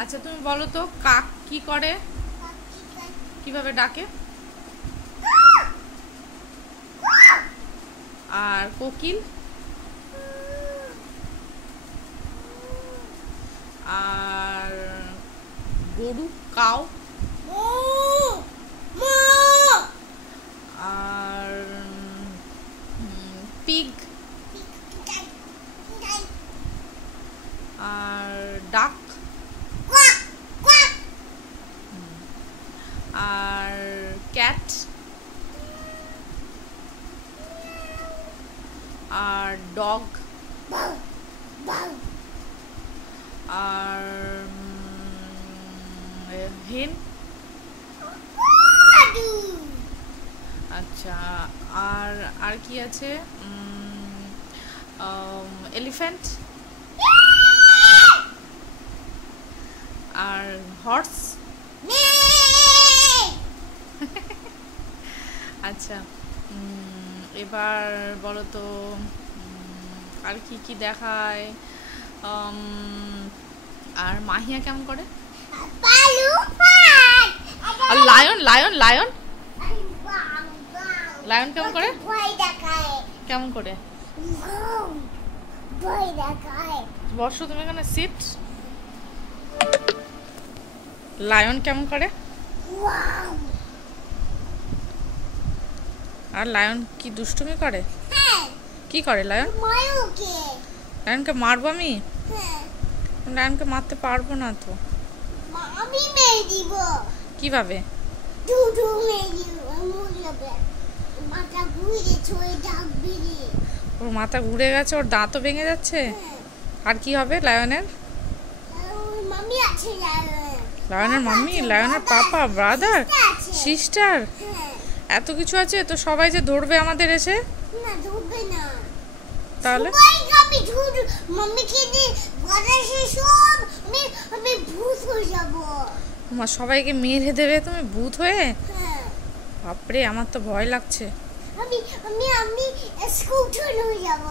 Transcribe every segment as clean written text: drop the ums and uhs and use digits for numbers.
আচ্ছা তুমি বলো তো কাক কি করে, কিভাবে ডাকে? আর কোকিল? আর গরু কাউ? আর পিগ? আর ডাক? আর ক্যাট? আর ডগ? আর হেন? আচ্ছা আর আর কি আছে? এলিফ্যান্ট? আর হর্স? আচ্ছা এবার বলো তো আর কি কি দেখায়? আর মাহিয়া কেমন করে? আর লায়ন লায়ন লায়ন লায়ন কেমন করে? কেমন করে? বসো তুমি এখানে, সিট। লায়ন কেমন করে? আর লায়ন কি দুষ্টুমি করে? কি করে লায়ন? লায়নকে মারবো আমি? লায়নকে মারতে পারবো না তো। আমি মেরে দিব। কিভাবে? ওর মাথা ঘুরে গেছে, ওর দাঁতও ভেঙে যাচ্ছে। আর কি হবে লায়নের? লায়নের মাম্মি, লায়নের পাপা, ব্রাদার, সিস্টার, এত কিছু আছে তো। সবাই যে ধরবে আমাদের এসে? না ধরবে না। তাহলে আমি ভূত হয়ে যাব। তোমার সবাইকে মেরে দেবে তুমি ভূত হয়ে? বাপরে আমার তো ভয় লাগছে। আমি আমি আমি স্কেলেটন হয়ে যাব।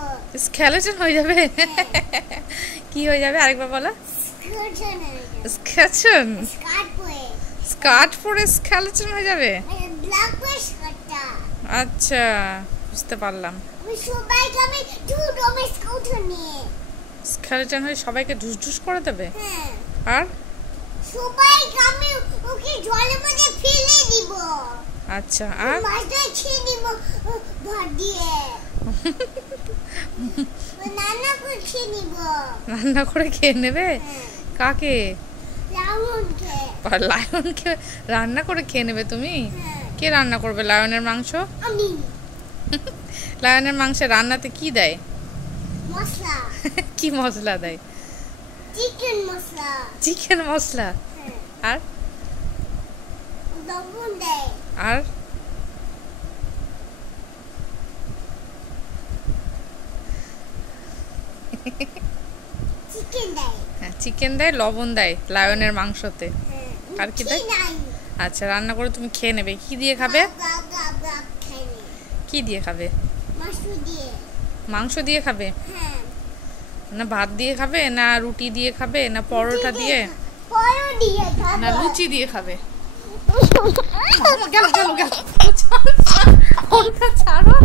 স্কেলেটন হয়ে যাবে? কি হয়ে যাবে আরেকবার বলো। স্কেলেটন? স্কার্ট পরে স্কেলেটন হয়ে যাবে? ব্ল্যাক পরে স্কার্টটা। আচ্ছা বুঝতে পারলাম। আমি সবাইকে আমি স্কেলেটন নিয়ে স্কেলেটন হয়ে সবাইকে ঢুস করে দেবে? আর সবাইকে আমি ওকে জলের মধ্যে ফেলে দিব। আচ্ছা আর মাছটা খেয়ে নিব ভাত দিয়ে। রান্না করে খেয়ে নিব। রান্না করে খেয়ে নেবে? কাকে? লায়নকে। লায়নকে রান্না করে খেয়ে নেবে তুমি? কে রান্না করবে লায়নের মাংস? আমি। লায়নের মাংসে রান্নাতে কি দেয়? মশলা। কি মশলা দেয়? চিকেন মশলা। চিকেন মশলা? আর লবণ দেয়। আর চিকেন দেয়। হ্যাঁ চিকেন দেয়, লবণ দেয় লায়নের মাংসতে। আর কি দেয়? আচ্ছা রান্না করে তুমি খেয়ে নেবে। কি দিয়ে খাবে? কি দিয়ে খাবে? মাংস দিয়ে খাবে? না ভাত দিয়ে খাবে, না রুটি দিয়ে খাবে, না পরোটা দিয়ে, না লুচি দিয়ে খাবে? গেল গেল গেল, ছাড়ো ছাড়ো।